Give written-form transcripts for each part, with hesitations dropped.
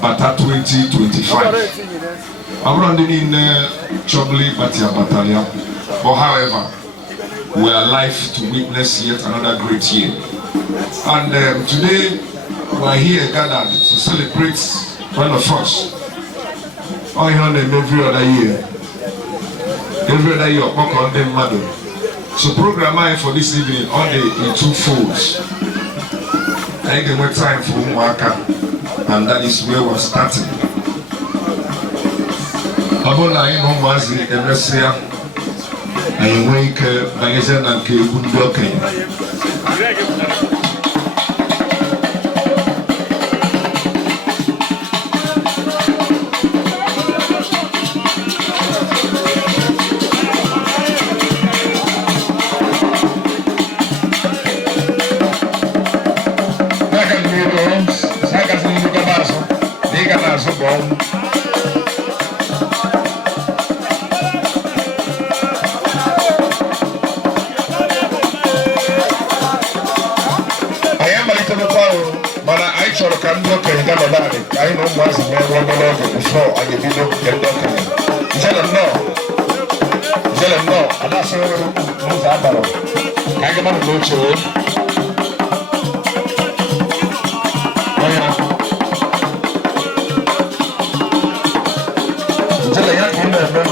Bata 2025. I'm running in Chobli Batia Battalion. But however, we are alive to witness yet another great year. And today we are here gathered to celebrate one of us. I hear them every other year. Every other year, on them mother. So program for this evening all day in two folds. I give me time for Mwaka. And that is where we're starting. Abona ino mwazi emesia ayeweke bageze na ke bundoke. I know once a man one before I give you the document. Tell them no, and that's all. I come on, go to it. Tell the young man.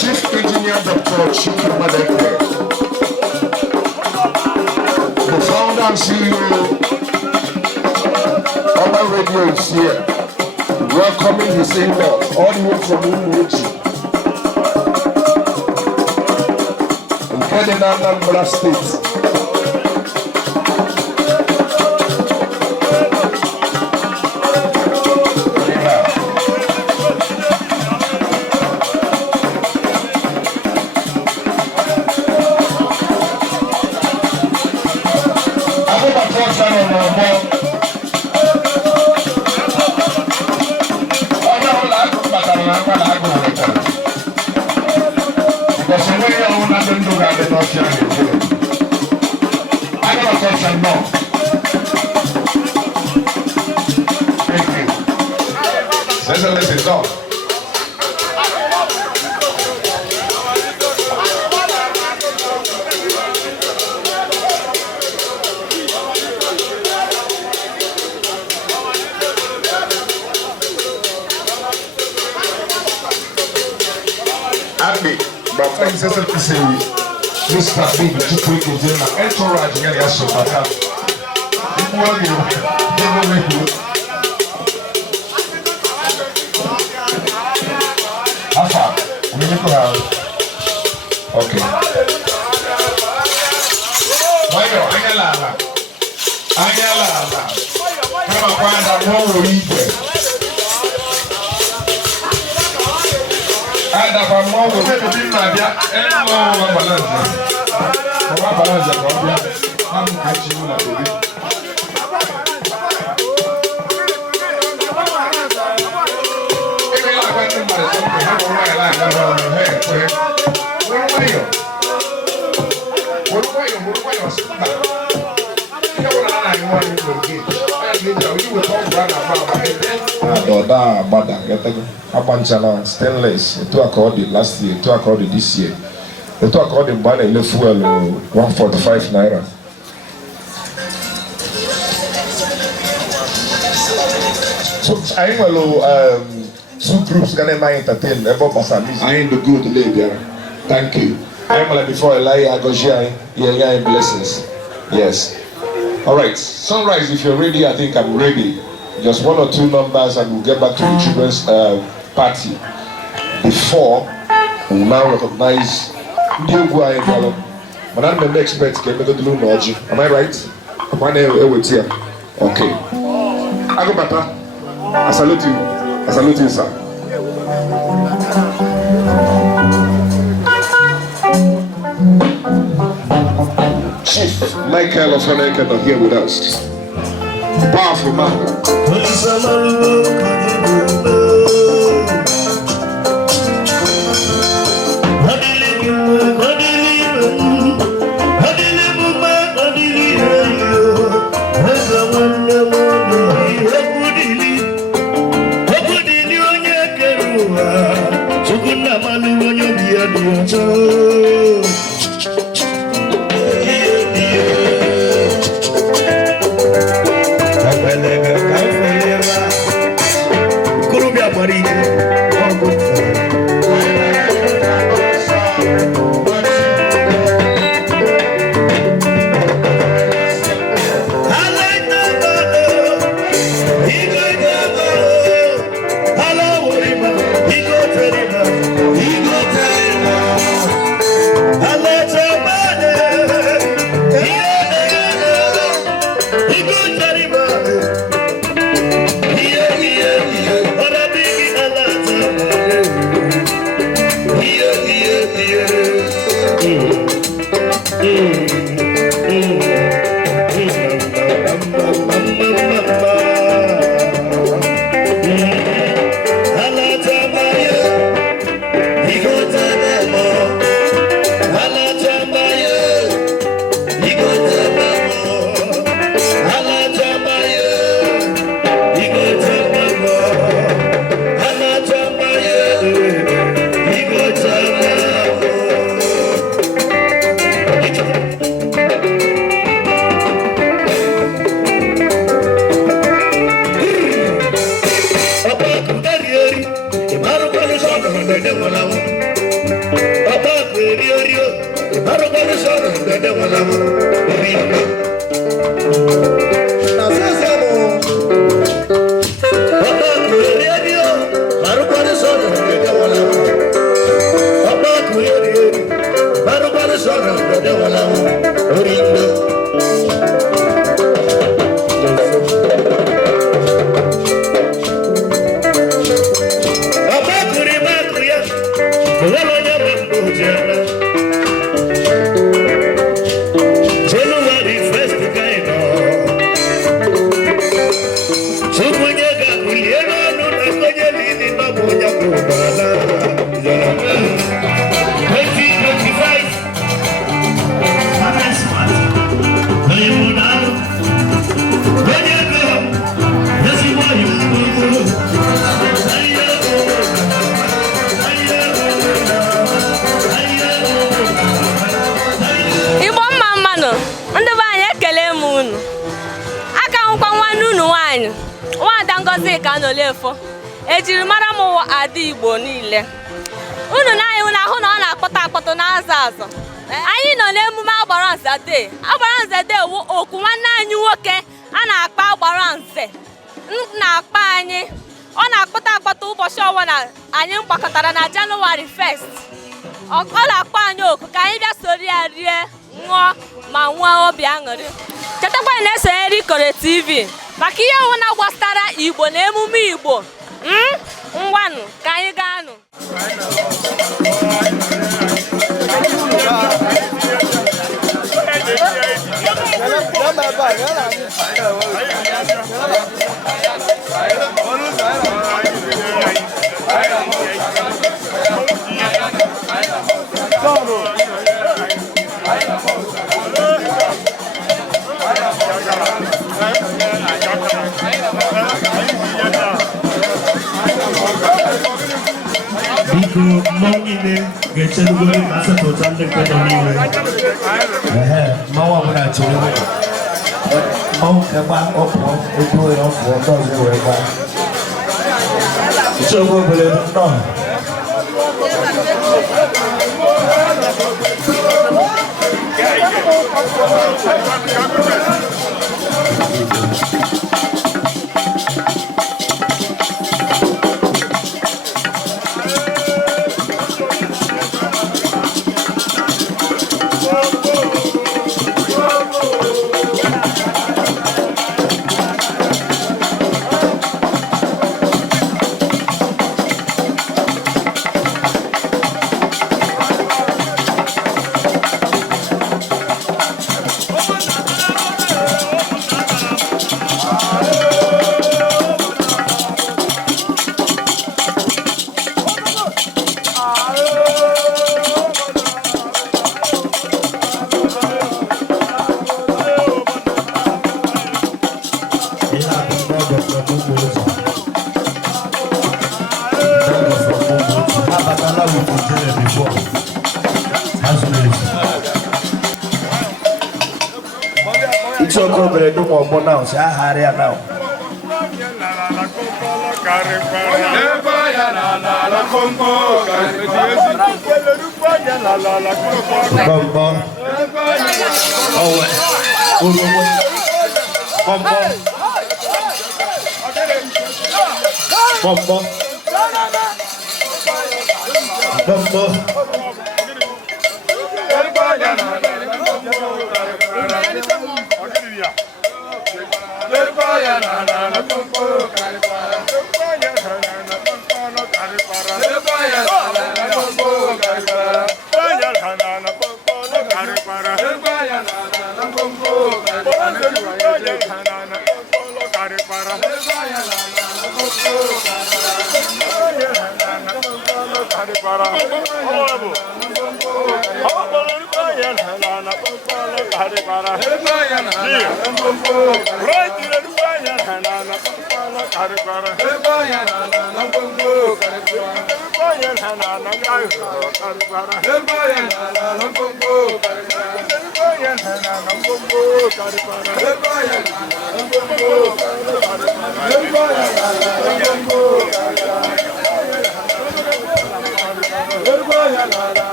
Chief Engineer Chike Madueke, the founder and CEO of our radio is here, welcoming his in-laws all the way from Umuchi in Anambra State. question, no. Thank you. Listen, no. Abby, but I said to say, Mr. Big, to quick in the entourage, and yes, so I have. Okay. Mayo, Anyala. Come on, find out what we eat. Ada kwa mwangu zetu bima bia eno Agbaranze kwa bia hamu kachi na bebe Ebe la kwa nima de sombe hapo wa la kwa he Muru sima Ikawa na na imwa ni mwengi Adoda Abada Abanchala stainless to accord last year, to accord this year. To accord the banner le fuel 145 naira. So I will two groups can entertain about Basamis. I ain't the good lady. Thank you. I'm before I lie, I go share blessings. Yes. All right, sunrise, if you're ready, I think I'm ready. Just one or two numbers and we'll get back to the children's party. Before, we will now recognize Madam the expert can make a little noji. Am I right? One here. Okay. Agobata, I salute you. I salute you, sir. Chief Michael of Haneke are here with us. Powerful man. ekele m unu. Aka nkwa nwanne unu nwanyị Nwada Ngozi Kanolefo ejiri mara m ada Igbo niile. Unu na-anyị unu ahụ na ọ na-akpọta akpọtụ na-azọ azọ. Anyị nọ n'emume Agbaranze Day. Agbaranze Day wụ okwu nwanne anyị nwoke a na-akpa Agbaranze na-akpa anyị. Ọ na-akpọta akpọta ụbọchị ọbụla anyị mgbakọtara na January 1st. Ọ na-akpọ anyị oku ka anyị bịa soro ya rie, ṅụọ ma nwee obi aṅụrị. Chetakwa na-esonyere Ikorotv maka ihe ọbụla gbasara Igbo na emume Igbo. Ngwanụ ka anyị gaa nụ. Biko mongine gechegwe masa total de kadoniwe. Mawa muna chole. Mau kaba opo eto e opo doze weba. Chogo bele no. Choko bere do mo bon now, say ahare ya now.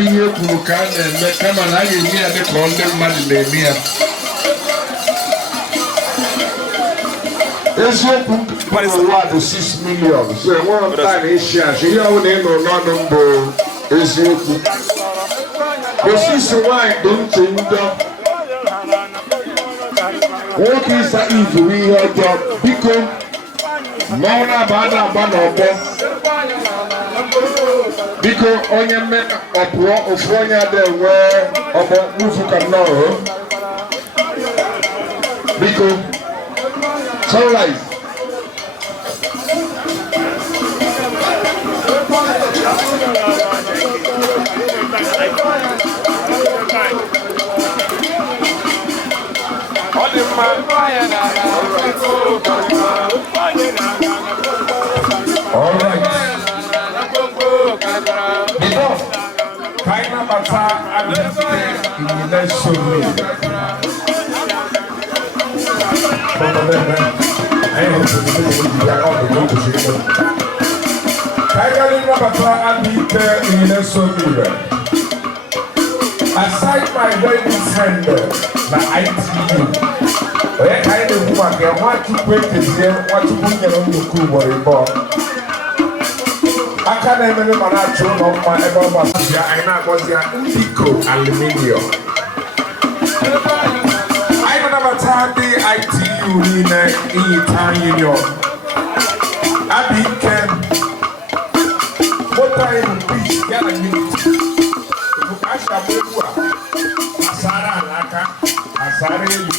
Ihe kwuru ka a na-eme kama na a ga-eme ya dị ka ndị mmadụ na-eme ya. Eziokwu ụwa dị 6 million. So enwere mta na eshi asị ihe ọbụla ị nọ n'ọnụ mbụ eziokwu. Osisi nwanyị dị ntị ndọ. Nwoke ịsa ivu ihe ọjọọ biko mmanwụ na-aba na-agba n'ọgbọ. Biko onye mmeka ọpụọ ofu onye ada enwe ọgbọ n'ufu ka nnọọ. Biko sunrise. All right. Kaina bata abike ile shoni. Kaina bata abike ile shoni. Aside my very good friend, na ITU. Oye kaina kuma ke watu kwete zie watu kunya no ndoku woribo. Aka na ememe mana achụ no mma ebe ọba ya anyị na-agọzi ya Iko Aluminium. Anyị na-anabata ndị ITU niile iyi Town Union. Abike moto anyị bụ peace ya na unity. Bụ kasha bụ egwu a asara alaka asara elu.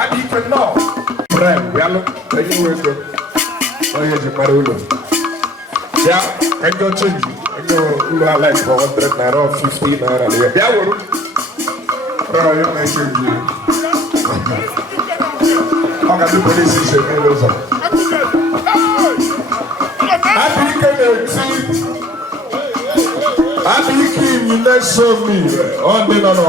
Abike nọ brem bịalụ enyi wego. Oh, yes, you marry Ulo. Yeah, I got change. I know Ulo I like for 100 naira or 50 naira. Yeah, Ulo. Oh, you may change you. How can you police this? You know so. Happy King, you let show me. On the no no.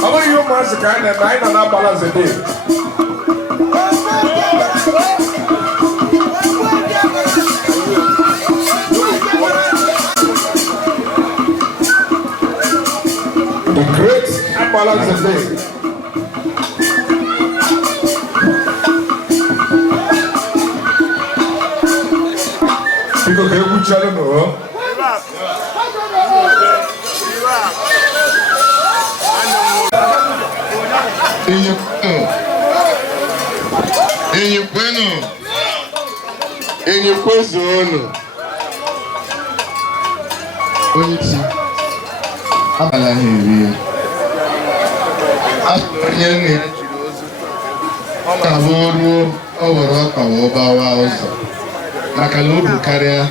How are you, Master? Kind of 9 and a balance a day. The great Agbaranze day. People get good challenge, no? In your question, abala hiri asonye ne taboru oworo kawo bawa ụzọ maka na obu karịa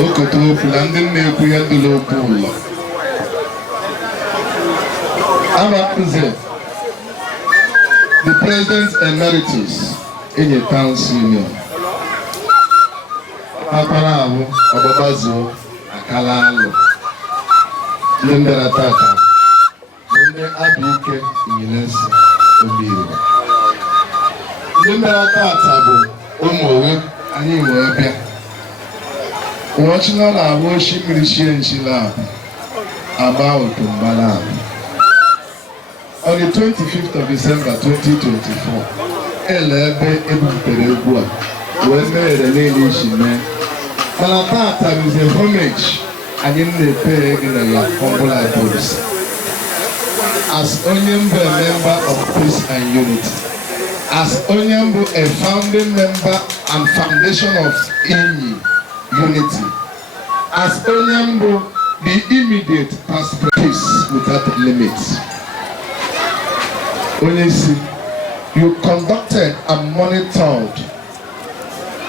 okoto opula ndị na-ekwu ya dụla okwu ụlọ Agbaranze the President Emeritus Enye Town Union akpara abụ ọgbagbazuo akala alụ ndị mbịara tata bụ ndị Abike Inyinesi Obiri. Ndị mbịara tata bụ ụmụ owe anyị wee bịa ụbọchị na-abụ oshi mmiri shie nchila agba otumbala abụ. On the 25th of December 2024 ele ebe ebuputere egwu a wee mere niile isi mee mana tata is a homage anyị na-epe gịnị ya humble apology as onye mbụ a member of peace and unity, as onye mbụ a founding member and foundation of Enyi unity, as onye mbụ the immediate past peace without limits. Onye si, you conducted and monitored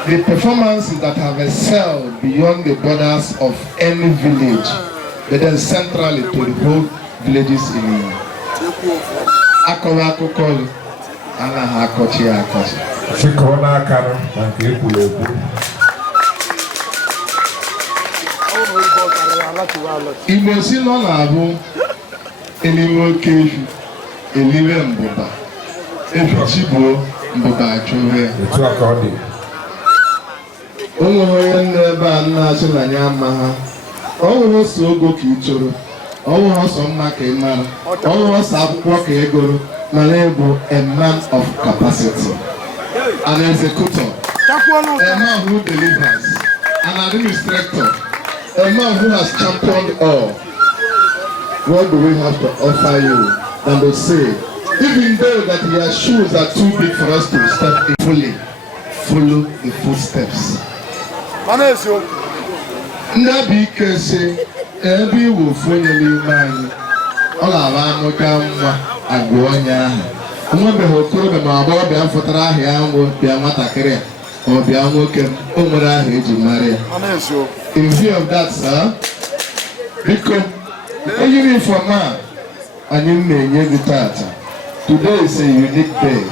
the performances that have excelled beyond the borders of any village, but then centrally to the whole villages in Akọwakọkọlụ anaghị akọchi akọchi. Chịkọọ n'aka na nke ekwurekwu. Igbo si nọ na-abụ elime oke efu, elime mbụba, efichibuo mbụba achụwe ya. Etu a ka ọ dị. O nwere onye nọ ebe a na-asị na ya ama ha. Ọ nwere ọsọ ogo ka ị chọrọ, ọ nwere ọsọ mma ka ị mara, ọ nwere ọsọ akwụkwọ ka ị gụrụ, mana ị bụ a man of capacity, an executor, a man who delivers, an administrator, a man who has championed all. What do we have to offer you than to say, even though that your shoes are too big for us to step in fully, follow the footsteps. Abike say, ebe iwu fonye n'ime anyị, ọ na-aba amụka nwa agwa onye ahụ. Nwebeghị okorobịa ma agbọghọbịa fụtara aha ya nwụ bịa nwatakịrị ọ bịa nwoke o nwere aha eji mara ya. In view of that, sir, biko uniform and you may the tata. Today is a unique day,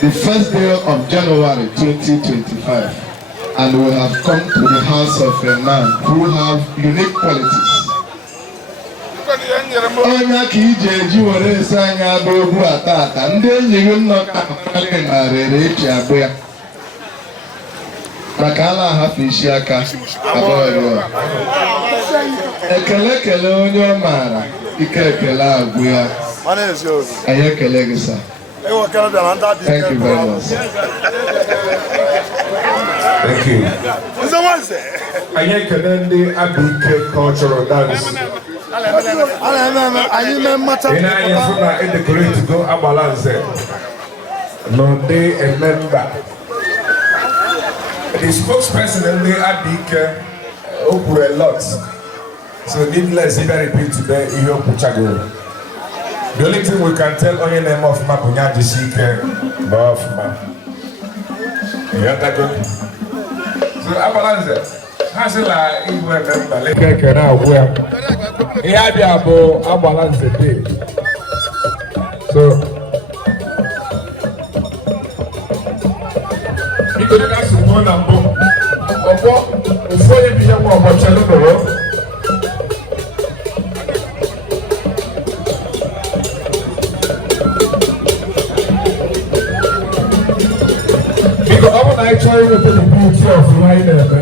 the first day of January 2025, and we have come to the house of a man who have unique qualities. Onya ki jeji wore sanya bobu atata ndị enyi gị nnọka akpali na rere echi abịa maka ala ahafụ isi aka abụọ ekele onye ọ maara ike ekele agwụ ya anyị ekele gị sa. Thank you very much. Thank you. Anyị ekele ndị Aduke cultural dance. In our decorate go Agbaranze. No, they a member. The spokesperson and they Aduke open a lot. So needless if I repeat today, Iyo Puchago. The only thing we can tell on your name of Mapunya Chike Madueke. So Agbaranze. Hasela iwe member lekeke na agwa ihe abia bụ Agbaranze day. So iko dị kasị mụ na mbụ ọgbọ ụfọdụ bi ya nwa ọgbọcha n'ụlọ biko ọ bụ na anyị chọrọ iweta the beauty of life na-eme.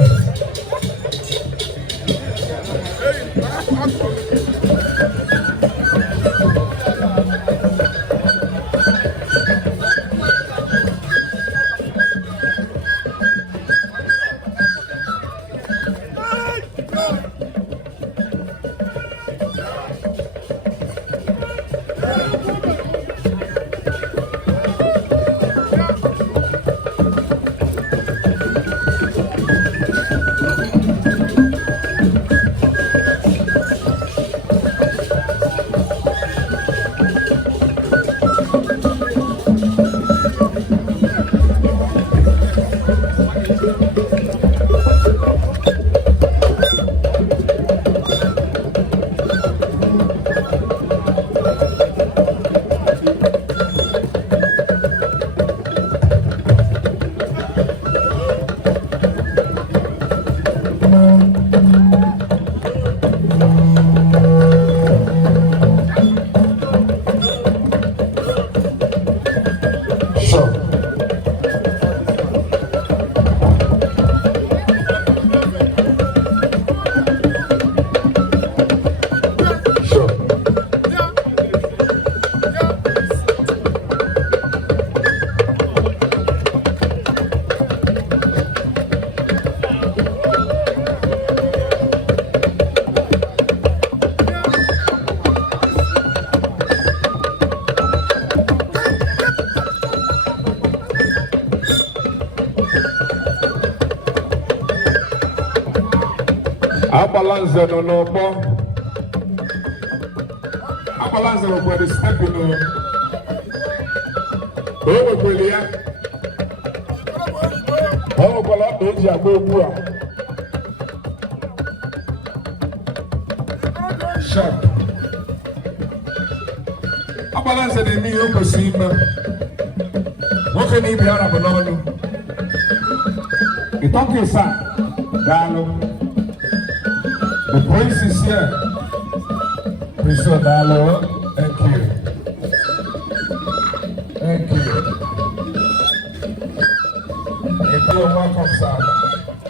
Agbaranze no no Agbaranze no go dey step in o. O go ya. O go la do ji agbo egwu a. Sharp. Agbaranze dey mi o ko si ma. Wo ke ni bi ara bo no. Itoke sa. Galo. The prince is here. Prince Odalo, thank you. Thank you. You're welcome, sir.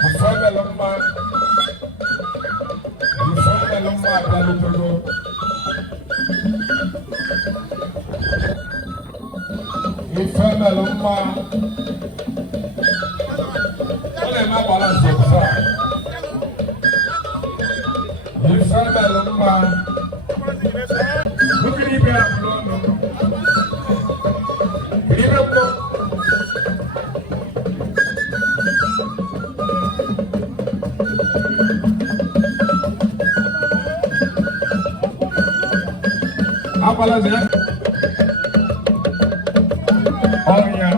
Before the Lomba, Agbaranze. Oh yeah.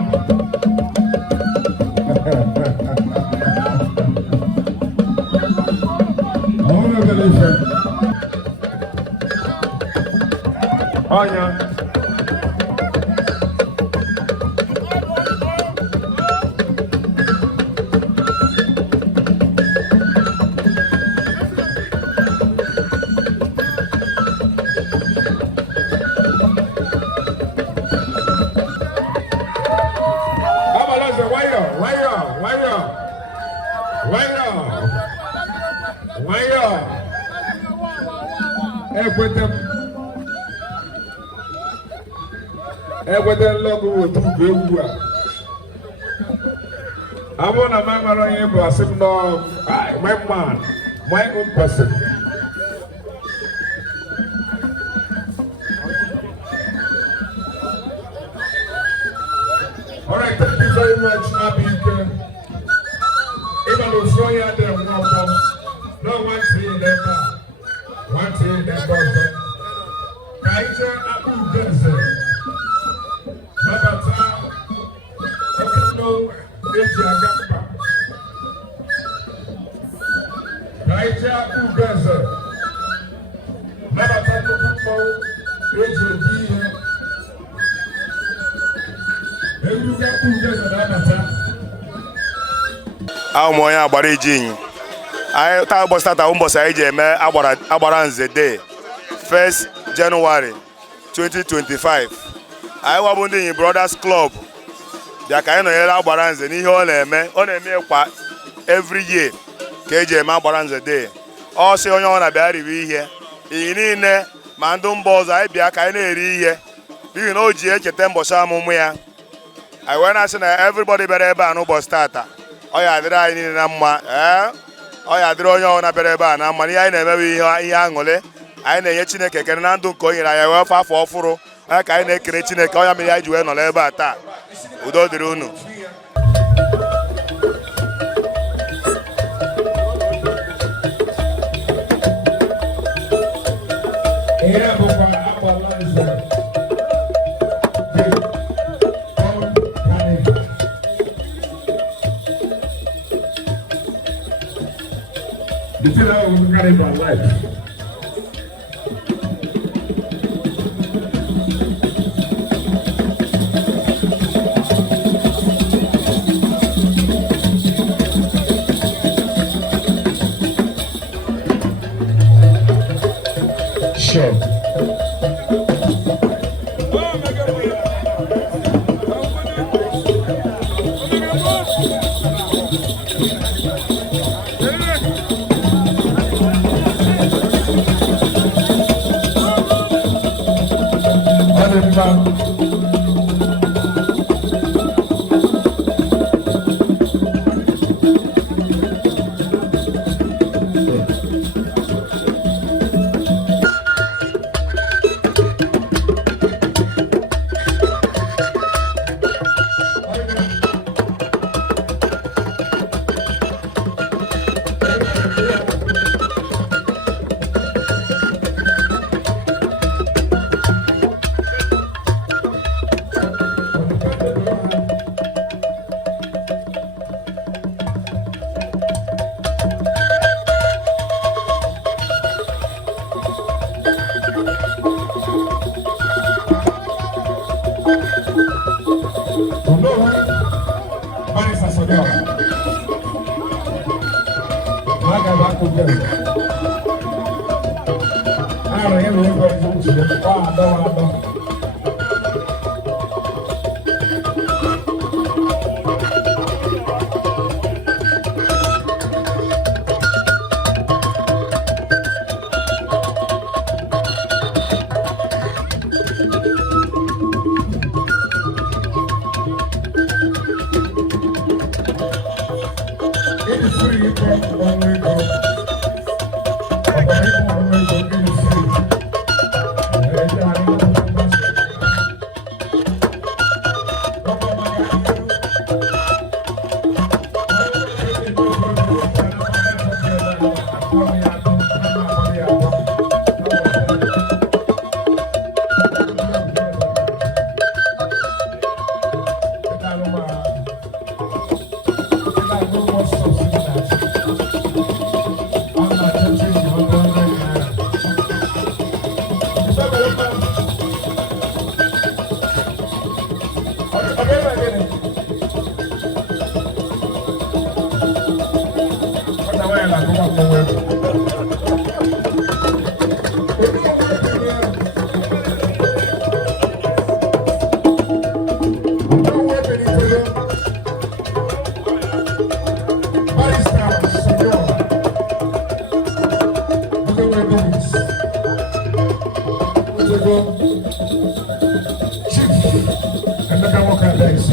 Ekwete logo otu egwu a. Abo na mama onye bụ asị m no, my man, my own person. All right, thank you very much, Abike. Even though so you had them walk, no one thing them back, one thing them back. Kaija Agbaranze. Mabata, Okino, Ejiagamba. Kaija Agbaranze. Mabata, Okino, Ejiagamba. Eluga Agbaranze na Mabata. Ahụ onye agbara ejinyi. Anyị taa ụbọchị tata ụbọchị anyị ji eme Agbaranze Day 1st January 2025. Anyị wabụ ndị Brothers Club bịa ka anyị nọnyere Agbaranze n'ihe ọ na-eme kwa every year ka eji eme Agbaranze Day. Ọ sị onye ọ na-abịa riwe ihe iyi niile ma ndị mba ọzọ anyị bịa ka anyị na-eri ihe n'ihi na o ji echeta mbọchị amụmụ ya. Anyị wee na-asị na everybody bịara ebe a n'ụbọchị tata ọ ya adịrị anyị niile na mma ọ ya adịrị onye ọbụla bịara ebe a na mma n'ihe anyị na-emewe ihe aṅụrị anyị na-enye Chineke ekele na ndụ nke o nyere anyị wee afọ ọfụrụ onye ka anyị na-ekele Chineke onye mere anyị ji wee nọrọ ebe a taa. Udo dịrị unu. Carnival life. Sure.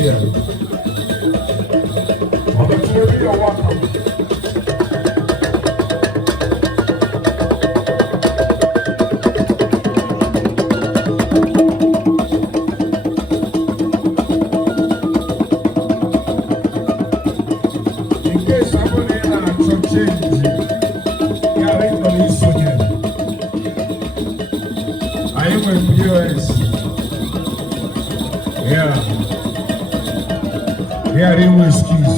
here. Opportunity, you're welcome. In case somebody had some change, you are ready for this again. I am with POS. Yeah. Here in whiskies.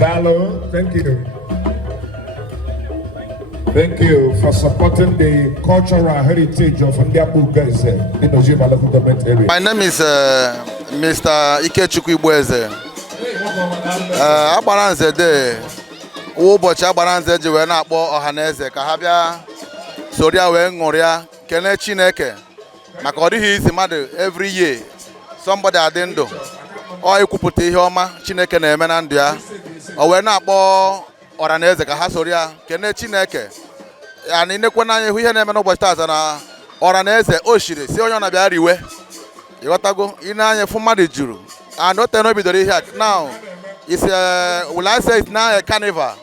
Dalo, thank you. Thank you for supporting the cultural heritage of Agbaranze in the Ojima local government area. My name is Mr. Chike Madueke. Agbaranze Day. Ụbọchị Agbaranze ji wee na-akpọ ọhaneze ka ha bịa soria wee ṅụrịa kene Chineke maka ọ dịghị izi mmadụ every year somebody adị ndụ ọ ikwupụta ihe ọma Chineke na-eme na ndụ ya o wee na-akpọ ọhaneze ka ha soria kene Chineke ya na inekwe n'anya ihu ihe na-eme n'ụbọchị taata na ọhaneze o shiri si onye ọ na-abịa riwe ịghọtago ịna-anya fụ mmadụ juru and ote no bidoro ihe a now is will I say it's now a carnival.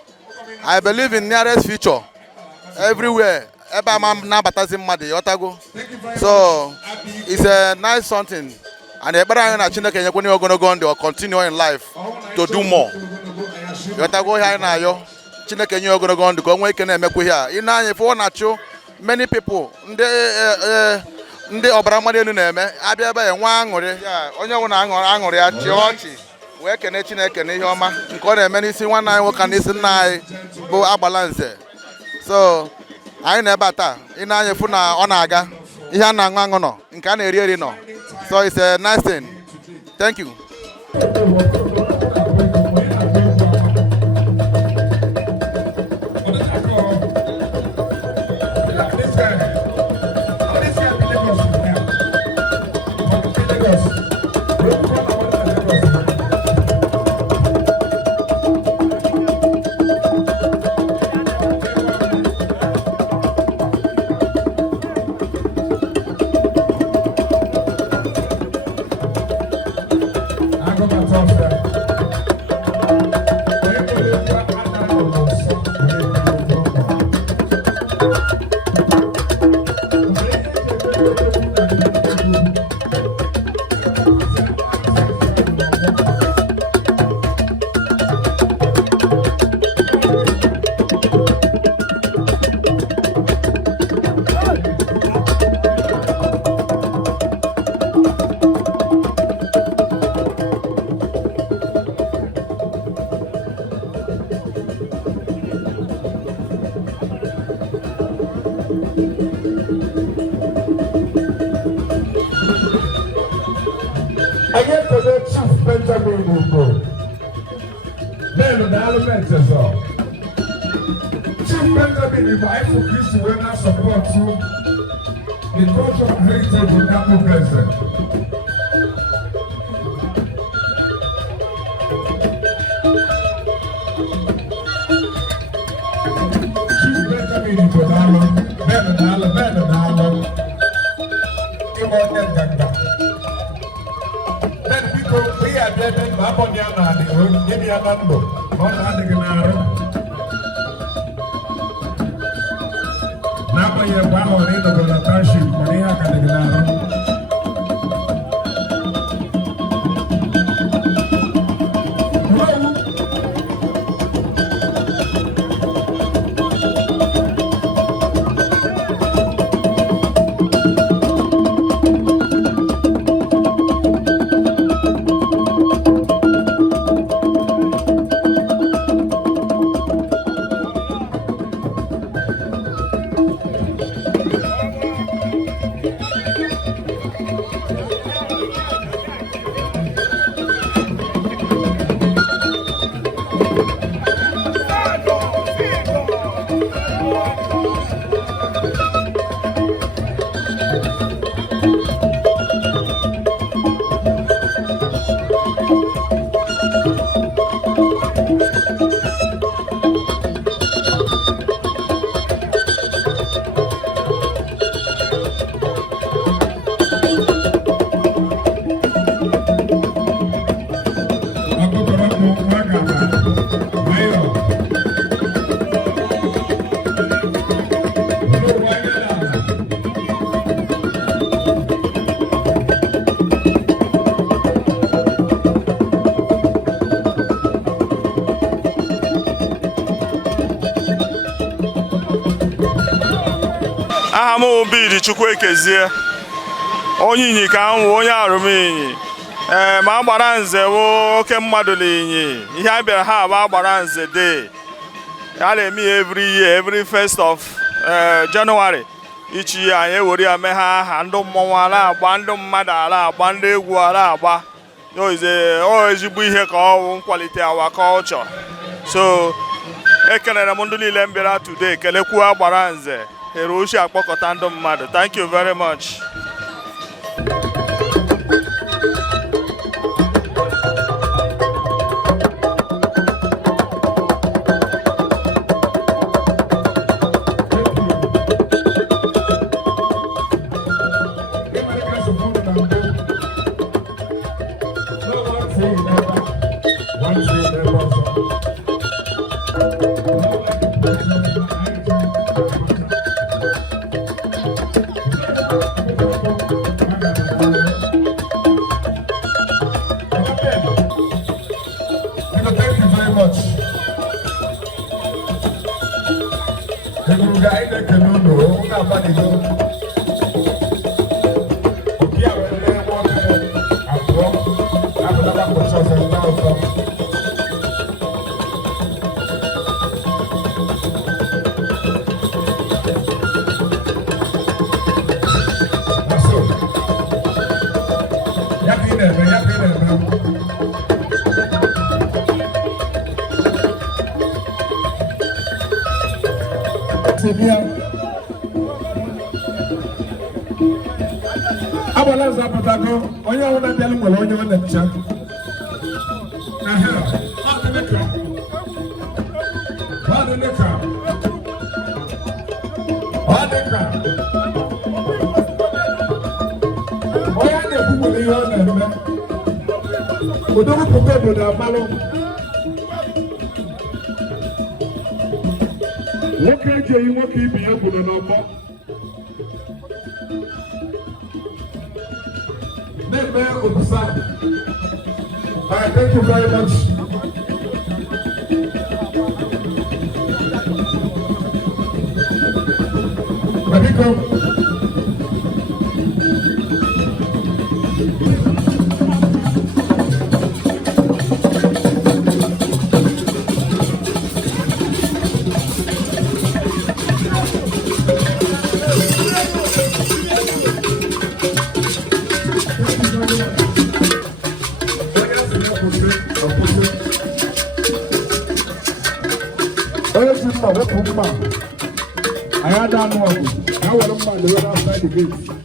I believe in nearest future everywhere. So it's a nice something, and Agbaranze Chineke nyekweni ogologo ndụ or continue in life to do more. Yotago here na yo Chineke nye ogologo ndụ ka onwe ike na-emekwa ihe a. Ị na-anya for na-achụ many people ndị ọbara mmadụ elu na-eme abịa ebe enwe aṅụrị onye ọbụla aṅụrị ya chịa ọchị wee kene Chineke n'ihe ọma nke ọ na-eme n'isi nwanne anyị nwoke n'isi nna anyị bụ Agbaranze. So anyị na-ebe taa ị na-anya fụ na ọ na-aga ihe a na-aṅụ aṅụ nọ nke a na-eri eri nọ. So it's a nice thing. Thank you. I get to the Chief Benjamin Ugo. Then the element is all. Chief Benjamin, if I forgive you when I support you, the cultural heritage of Agbaranze. Chief Benjamin Ugo, Ben. aha m Obidi Chukwuekezie onye inyi ka m onye arụminyi ma Agbaranze wo oke mmadụ n'inyi ihe a bịara ha bụ Agbaranze Day a na-eme every year every 1st of January each year anyị ewere ya mee ha aha ndị mmọnwụ ala agba ndị mmadụ ala agba ndị egwu ala agba ezigbo ihe ka ọ bụ nkwalite our culture so ekelere m ndị niile m bịara today kelekwu Agbaranze Eroshi akpọkọta ndị mmadụ. Thank you very much. Agbaranze apụtago onye ọbụla bịara nwere onye ọ na-echa onye a na-ekwu nwere ihe ọ na-eme odowepụta obodo amalụ nwoke eji eyi nwoke ibi ya gburu n'ọgbọ Thank you very much. I had done one. I want to find the other outside the gate.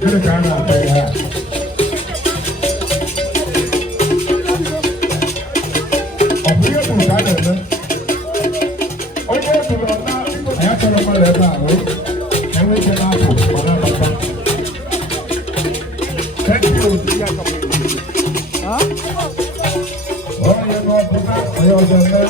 Gịnị ka a na-ata ihe a? Ọ bụ ihe bụ ka a na-eme? Onye eduru ọna anyị achọrọ mmadụ ebe a enwe ike na-apụ ma na-abata. Thank you. Onye n'ọbụla onye ọzọ eme.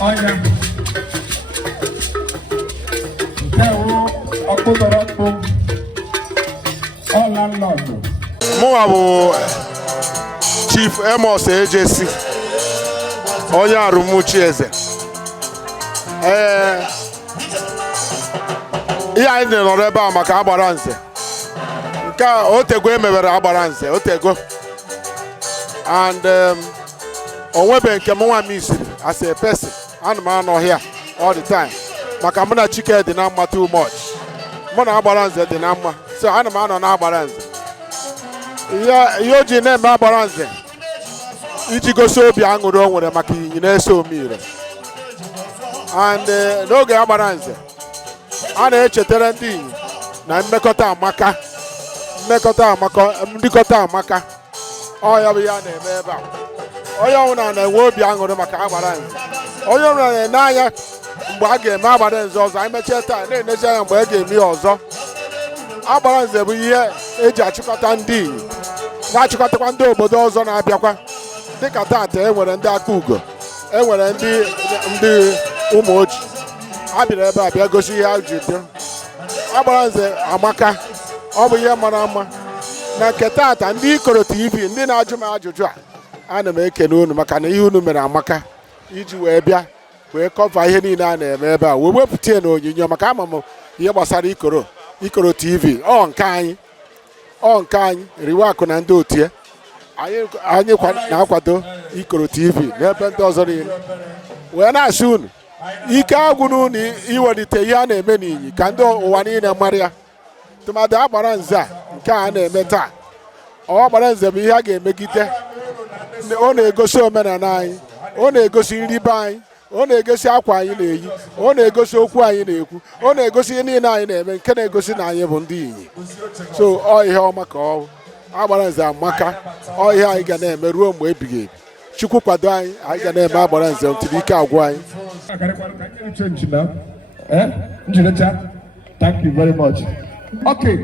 Oya, nkewu ọkpụtọrọ mkpụ ọla nlọdụ. Mụnwa bụ Chief Amos Ejesi, onye Arụmụchi Eze. Ihe anyị nọrọ ebe a maka Agbaranze. Nke a otego emebere Agbaranze, otego. And onwebe nke mụnwa misiri as a person. Ana m anọ here all the time maka mụ na Chike dị na mma too much. Mụ na Agbaranze dị na mma, so ana m anọ na Agbaranze. Ihe o ji na-eme Agbaranze iji gosi obi aṅụrị o nwere maka ịnyịnya na-eso omire. And n'oge Agbaranze a na-echetara ndị Inyi na mmekọta amaka, ndịkọta amaka. Ọ ya bụ ya na-eme ebe a. Onye ọbụla na-enwe obi aṅụrị maka Agbaranze. Onye ọbụla na-ene anya mgbe a ga-eme Agbaranze ọzọ, anyị mechie taa na-enezi anya mgbe a ga-eme ya ọzọ. Agbaranze bụ ihe eji achịkọta ndị Inyi, na-achịkọtakwa ndị obodo ọzọ na-abịakwa. Dịka taata enwere ndị aka ugo, enwere ndị ụmụ oji. Ha bịara ebe a bịa gosi ihe ha ji bịa. Agbaranze amaka, ọ bụ ihe mara mma. Na nke taata ndị Ikorotv TV ndị na-ajụ m ajụjụ a, ana m ekene unu maka na ihe unu mere amaka iji wee bịa wee kọva ihe niile a na-eme ebe a wee wepụta ya n'onyinyo maka ama m ihe gbasara Ikorotv TV. Ọ nke anyị riwe akụ na ndị otie anyị na-akwado Ikorotv TV n'ebe ndị ọzọ niile. Wee na-asị unu ike agwụ n'unu iwelite ihe a na-eme n'Inyi ka ndị ụwa niile mara ya. Tụmadị Agbaranze a nke a na-eme taa, Agbaranze bụ ihe a ga-emegide. Ọ na-egosi omenala anyị, ọ na-egosi nribe anyị, ọ na-egosi akwa anyị na-eyi, ọ na-egosi okwu anyị na-ekwu, ọ na-egosi ihe niile anyị na-eme nke na-egosi na anyị bụ ndị Inyi. So ọ ihe ọma ka ọ bụ. Agbaranze amaka, ọ ihe anyị ga na-eme ruo mgbe ebighị ebi. Chukwu kwado anyị, anyị ga na-eme Agbaranze ntiri ike agwụ anyị. Thank you very much. Okay.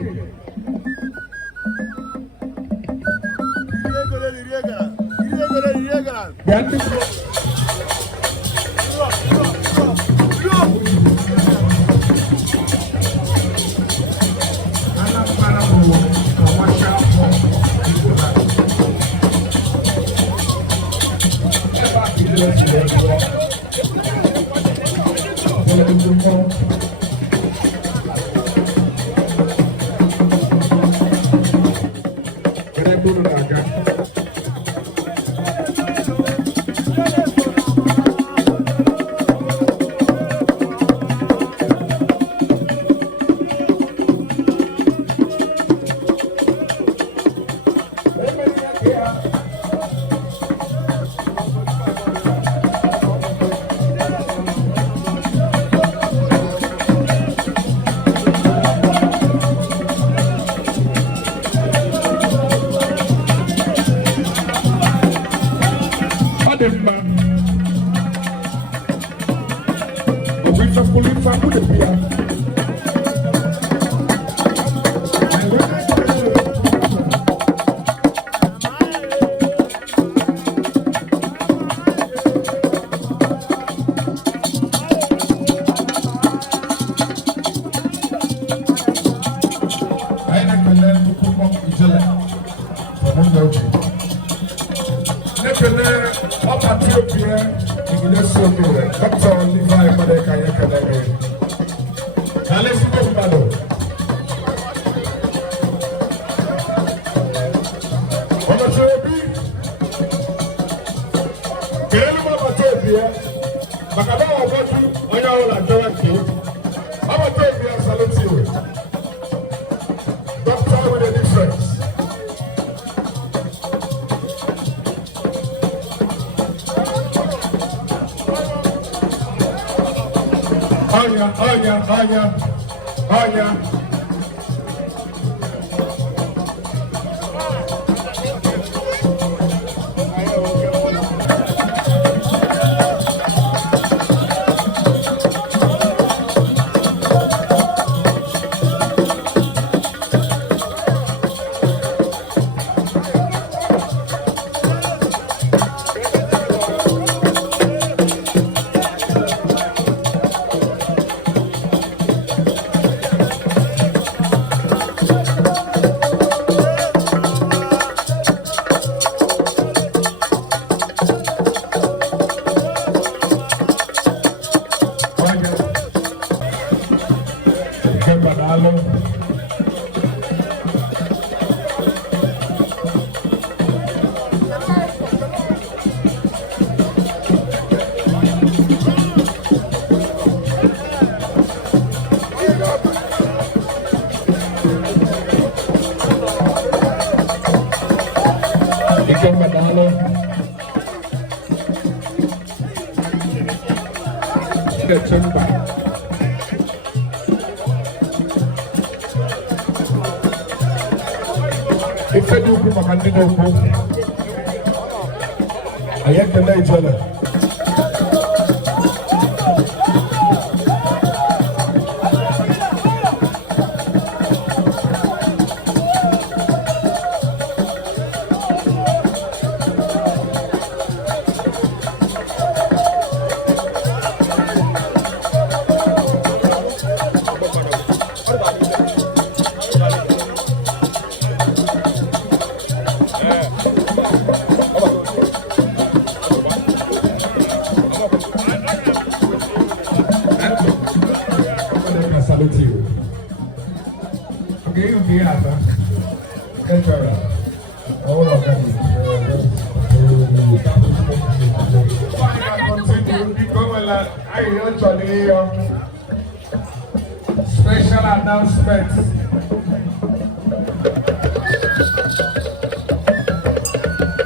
Special announcements.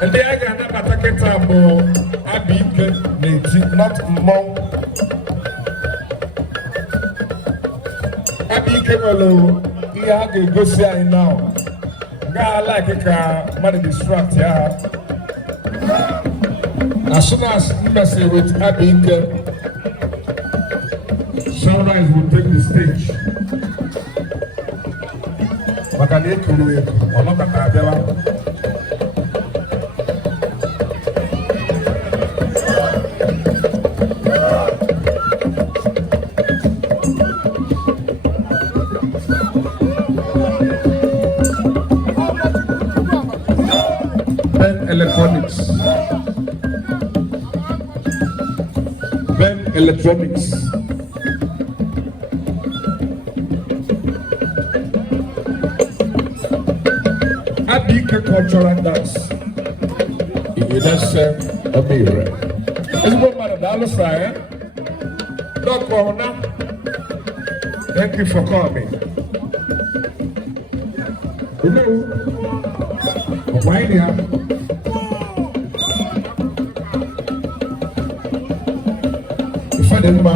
And they are going to attack it not more. He had to go see now. God like it can distract ya. As soon as you mess with Abinke, Sunrise will take the stage. Electronics. electronics. Abike cultural dance. Inginese Omire. Ezigbo mmadụ daalụ sa ya. Dọkụ ọhụna. Thank you for coming. Hello. Why there? Ifademma.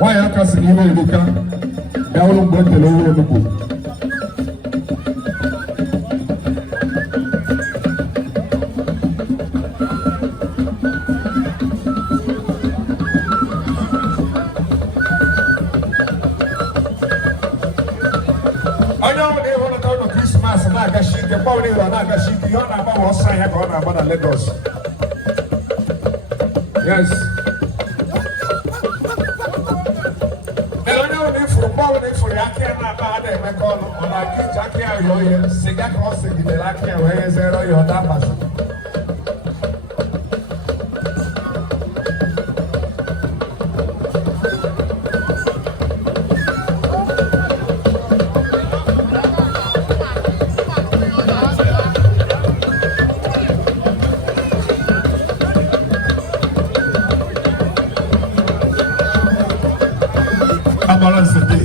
Why aka si n'ime Ebuka? Ya wụrụ mgbe ekele owu Enugu. Lagos. Yes. Agbaranze Day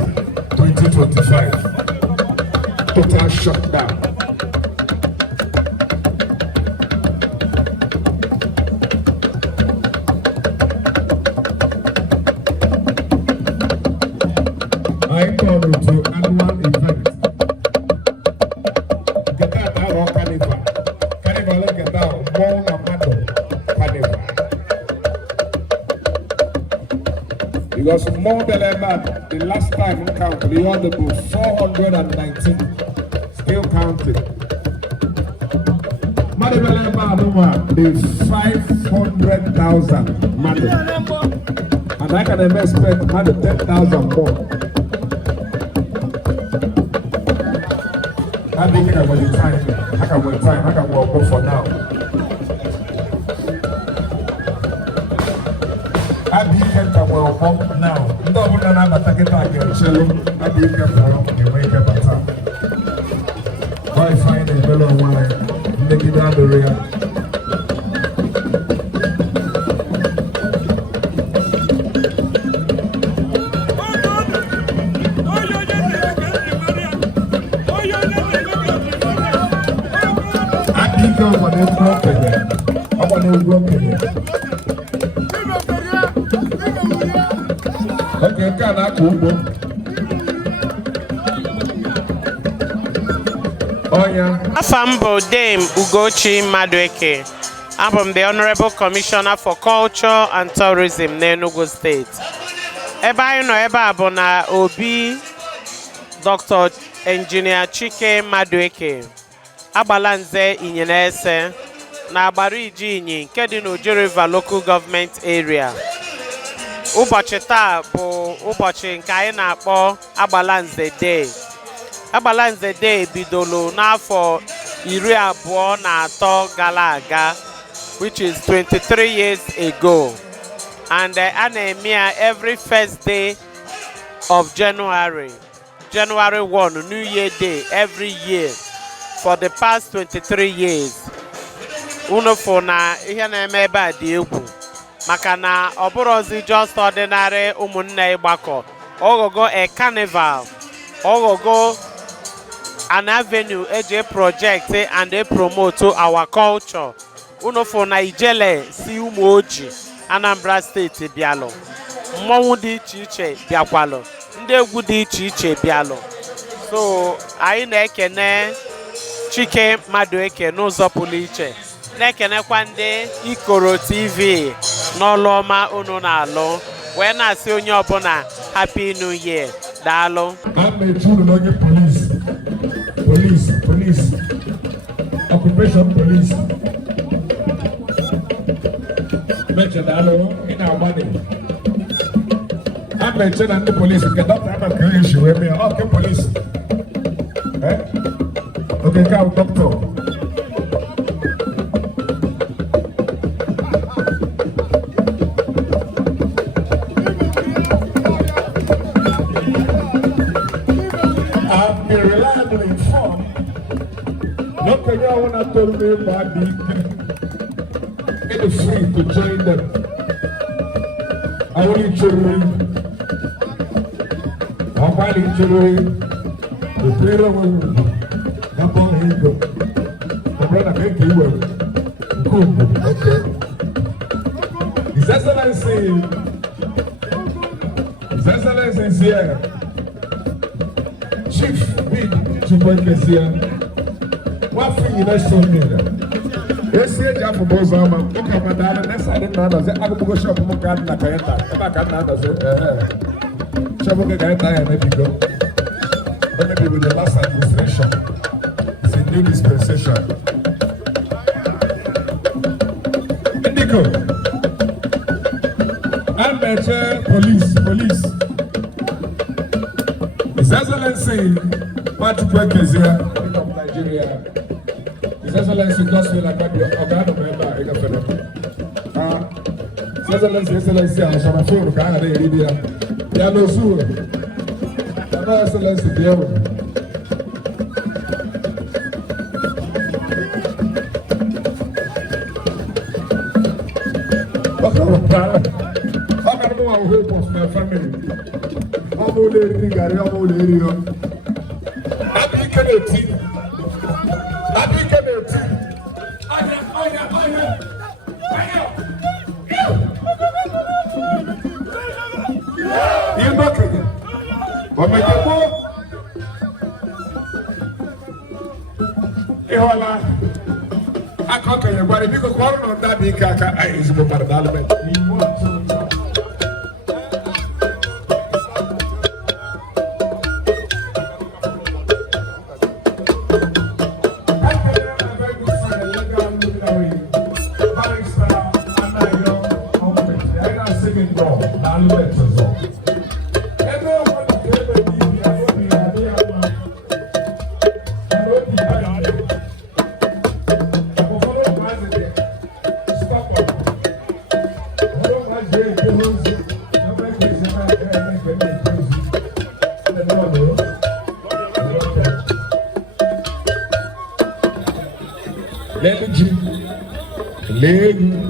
2025. Total shutdown. I call it to annual event. Get that out of Carnival. Carnival get down. More Amado Carnival. Because more than ever, the last time we counted, we had about 419, still counting. Money the 500,000 money. And I can expect money 10,000 more. I think I will time. I can walk up for now. Abike ka nwere ọkpọ now. Ndị ọbụla na-abata kịta ga-echelu Abike pụrụ enwe ike bata. Wi-Fi na-emere onwe ya, mmegide adịrị ya. Abike ọgbara egwu okenye. Okay, nke a na-akọ ugbo. Afam bụ Dame Chike Madueke. I'm the Honorable Commissioner for Culture and Tourism n'Enugu State. Ebe anyị nọ ebe a bụ na obi Dr. Engineer Chike Madueke. Agbaranze Inyenese na Agbaranze nke dị n'Oji River Local Government Area. Ụbọchị taa bụ ụbọchị nke anyị na-akpọ Agbaranze Day. Agbaranze Day bidoro n'afọ 23 gara aga, which is 23 years ago. And a na-eme ya every first day of January 1, New Year Day, every year for the past 23 years. Unu fụ na ihe na-eme ebe a dị egwu. Maka na ọ bụrụzi just ordinary ụmụnne ịgbakọ. Ogogo a carnival. Ogogo an avenue eji project and they promote our culture. Unu fụ na Ijele si Ụmụoji, Anambra State bịalụ. Mmọnwụ dị iche iche bịakwalụ. Ndị egwu dị iche iche bịalụ. So anyị na-ekene Chike Madueke n'ụzọ pụrụ iche. Na-ekenekwa ndị Ikorotv n'ọlụ ọma unu na-alụ. Wee na-asị onye ọbụla Happy New Year. Daalụ. Police. Occupation police. Mention daalụ in our money. I mentioned that the police get up and have a issue with me. Okay, police. Okay, go, doctor. Look at you when I told me about the it is free to join them. I only children. I'm fighting children. The prayer will come on here. My brother can't do it. Okay. His Excellency is here. Chief Chike Madueke is here. What thing you next told me that? Yes, yeah, for Bozama. Look at my dad. Next I didn't know that I go shop for garden like I am. If I can't understand, shop for garden and maybe go. But maybe with the last administration, it's a new dispensation. Indigo. I'm police. His Excellency Madueke is here from Nigeria. His Excellency Gospel like that, Organo member, His Excellency, I'm sorry for the guy they read here. Yeah, no, sir. Your Excellency, dear. I hope of my family. I'm only Gary, I'm only I can't tell you, but because one of that big is about development. Lady.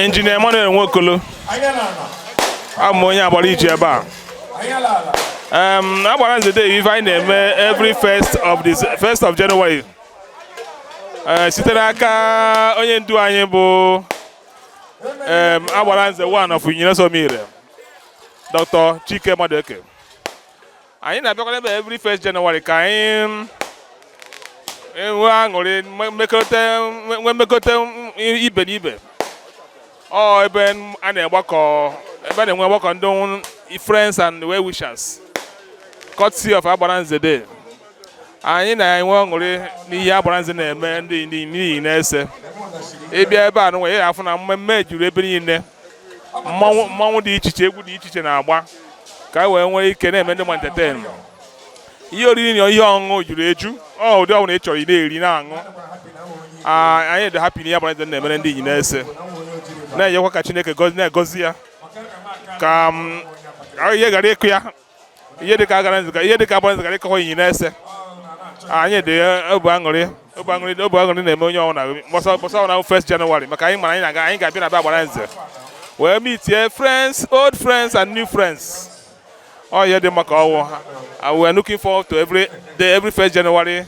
Engineer Manuel Nwokolo. I'm onye agbara ije ebe a. Agbaranze Day if I name every first of January. Site n'aka onye ndu anyị bụ Agbaranze one of Engineer Dr. Chike Madueke. Anyị na-abịakwa ebe every 1st January ka anyị nwee aṅụrị mmekọrịta ibe na ibe. Ọ ebe a na-enwe ọgbakọ ndị friends and well-wishers. Courtesy of Agbaranze Day. Anyị na-enwe aṅụrị n'ihe Agbaranze na-eme ndị n'ihi na-ese. Ịbịa ebe a n'ụwa ya afụ na mmemme juru ebe niile. Mmanwụ dị iche egwu dị iche na-agba ka wee nwee ike na-eme ndị entertain. Ihe oriri na ihe ọṅụṅụ juru eju. Ụdị ọbụla ị chọrọ ị na-eri na-aṅụ. Anyị dị happy na Agbaranze na-emere ndị enyi na-ese. Na-enyekwa ka Chineke na-egozi ya ka ihe gara ịkụ ya ihe dịka Agbaranze gara ịkọkọ enyi na-ese. Anyị dị obi aṅụrị na-eme onye ọbụla gbọsọ na 1st January maka anyị mara anyị ga-abịa na be Agbaranze wee meet friends, old friends and new friends. Yeah, the Macau. We are looking forward to every 1st January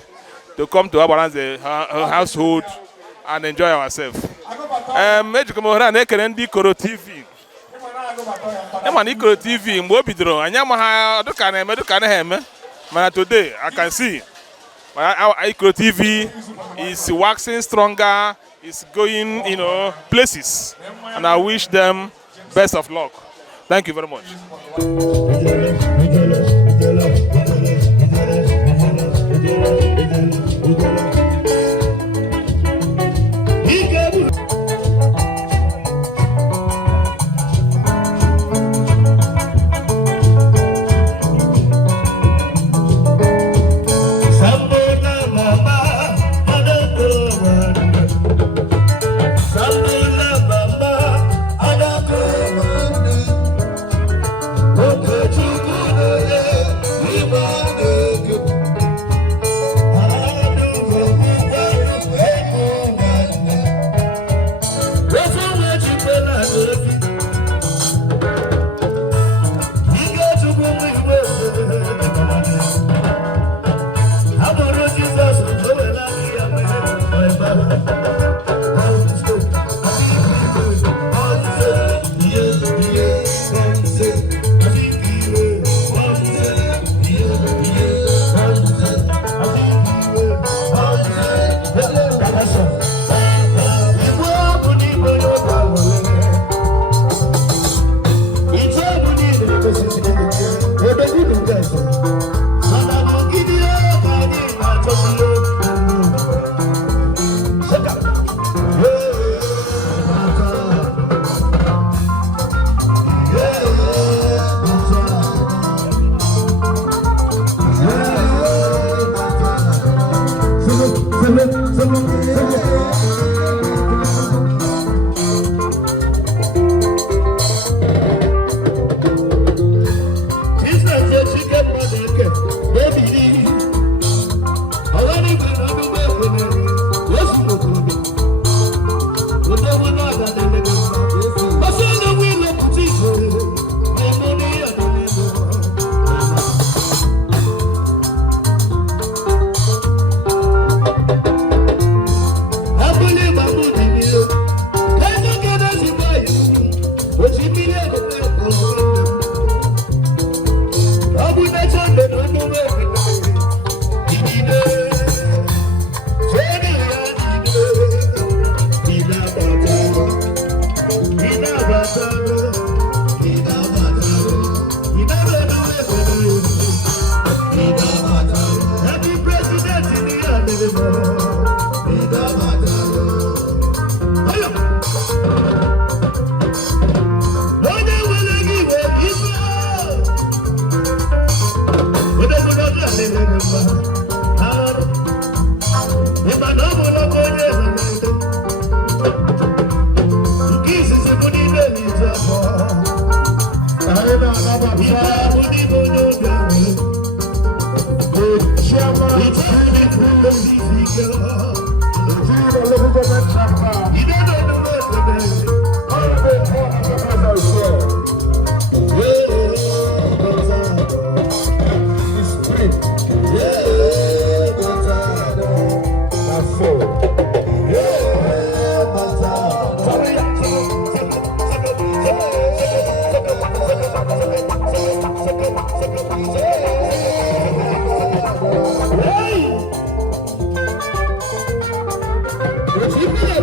to come to Agbaranze household and enjoy ourselves. Ikorotv. Ikorotv mgbe o bidoro anyị amaghị dịka na-eme dịka na-eme mana today I can see Ikorotv is waxing stronger, is going places, and I wish them best of luck. Thank you very much. Abraham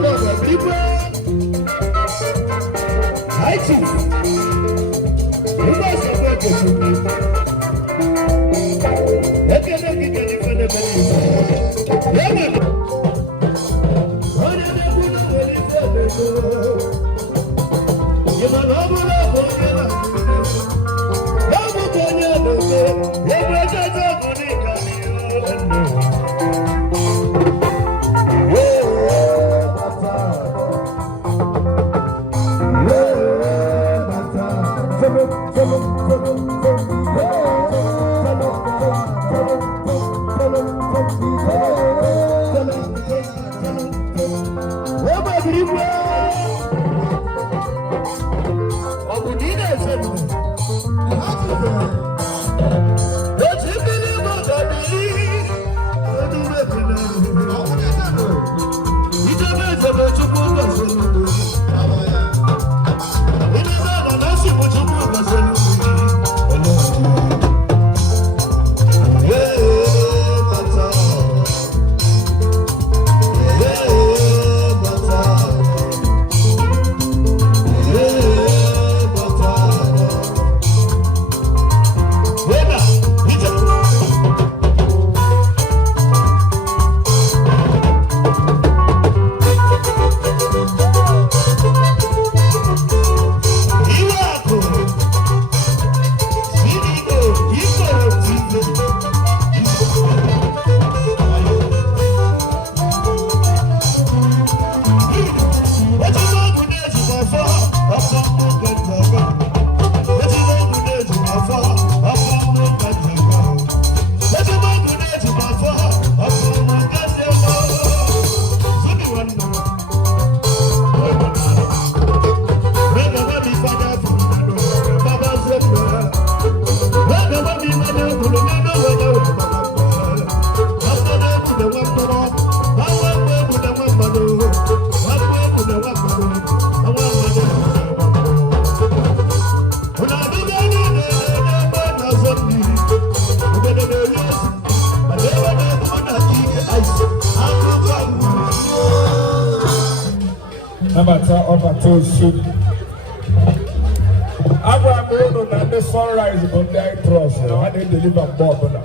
sunrise on the trust. I didn't deliver more.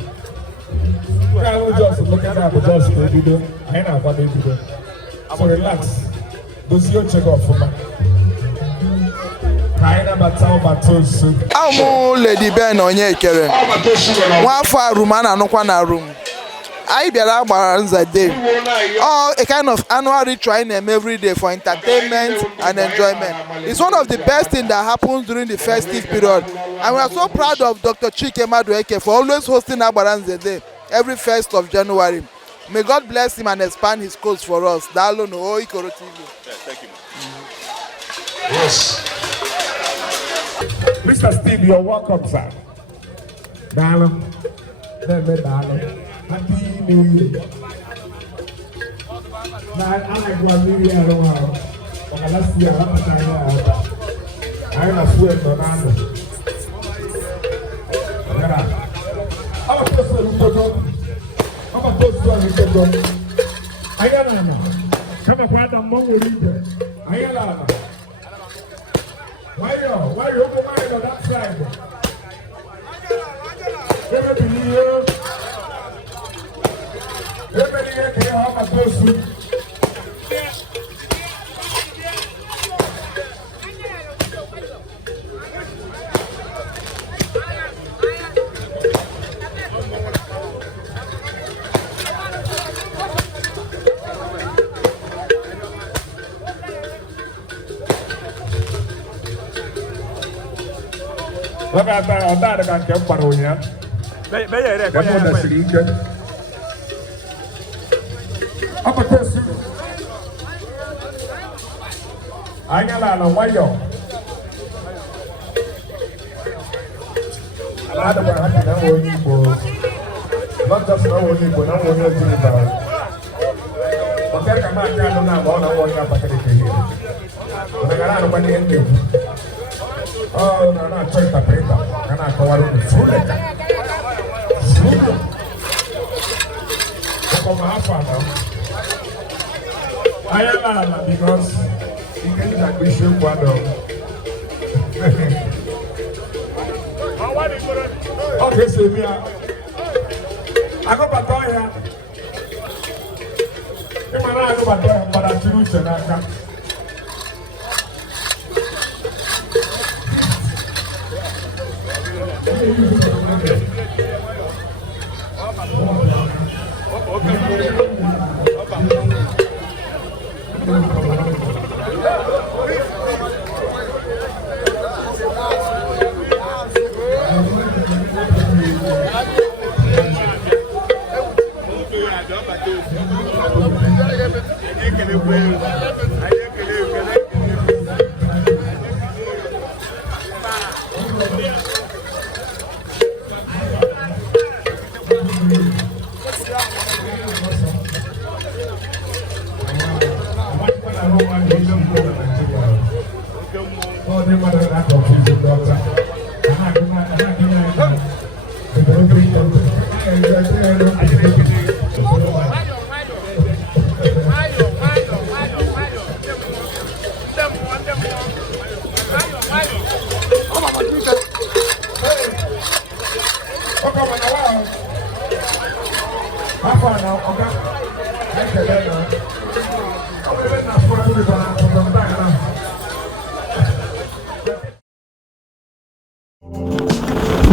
I was just looking at the just video. I know what they do. So relax. Does your check off for me? Amu Lady Ben Onyekere. One for room and another na room. I be Agbaranze Day. Oh, a kind of annual ritual in them every day for entertainment and enjoyment. It's one of the best things that happens during the festive period. And we are so proud of Dr. Chike Madueke for always hosting Agbaranze Day every 1st of January. May God bless him and expand his cause for us. Dalo no Ikorotv. Thank you. Yes. Mr. Steve, you're welcome, sir. Darling. Happy New Year. Now, I like one New Year around. But last year, I am a sweat on Anna. I'm a person who goes on. I'm a person who goes on. I got Anna. Come up with a Mongol leader. I got Anna. Why you open mind on that side? Never believe you. Everybody here can have a person. Look at that, I can't get Baronia. I'm a person. I got a wire. Not just only, but I'm only to the bar. Okay, come on, I'm not one of your pathetic here. But I got a money in you. Oh, no, not choice to pay them. And I call it food. Come on, am because you can like we should one of. Okay, so me, I go back on here. I go back on, but I'm too much now.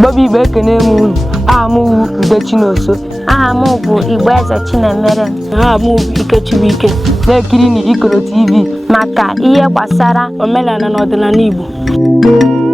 Bobby Bekene mu amu Udechinoso amu bu Igbaze Chinemere amu Ikechibike na-ekiri ni Ikorotv maka ihe gbasara omenala na ọdịnala Igbo.